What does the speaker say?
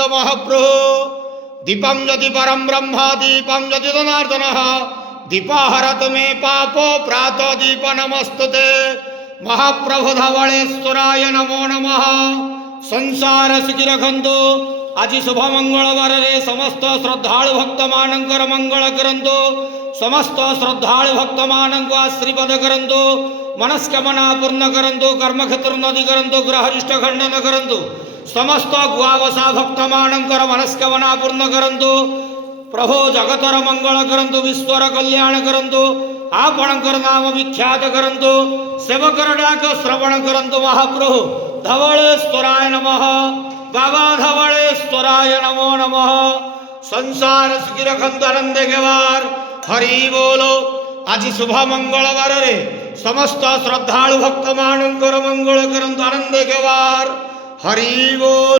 गोविंद महाप्रभु दीपं यदि परम ब्रह्म दीपं यदि जनार्दन दीपाहरत मे पापो प्रात दीप नमस्तुते महाप्रभु धवलेश्वराय नमो नमः। संसार सुखी रखंतु। आज शुभ मंगलवार रे समस्त श्रद्धालु भक्त मानकर मंगल करंतु। समस्त श्रद्धालु भक्त मानक आशीर्वाद करंतु। मनस्कामना पूर्ण करंतु। कर्म क्षेत्र नदी करंतु। ग्रहरिष्ट खंडन करंतु। समस्त गुआवसा भक्त मानकर मनस्कामना पूर्ण करंतु। प्रभु जगतर मंगल करंतु। विश्वर कल्याण करंतु। आपणकर नाम विख्यात करंतु। सेवकर डाक श्रवण करंतु। महाप्रभु धवलेश्वराय नमः। बाबा धवलेश्वराय नमो नमः। संसार सुखी रखंतु आनंद गेवार। हरि बोलो। आज शुभ मंगलवार रे समस्त श्रद्धालु भक्त मानकर मंगल करंतु आनंद गेवार। हरि बोल।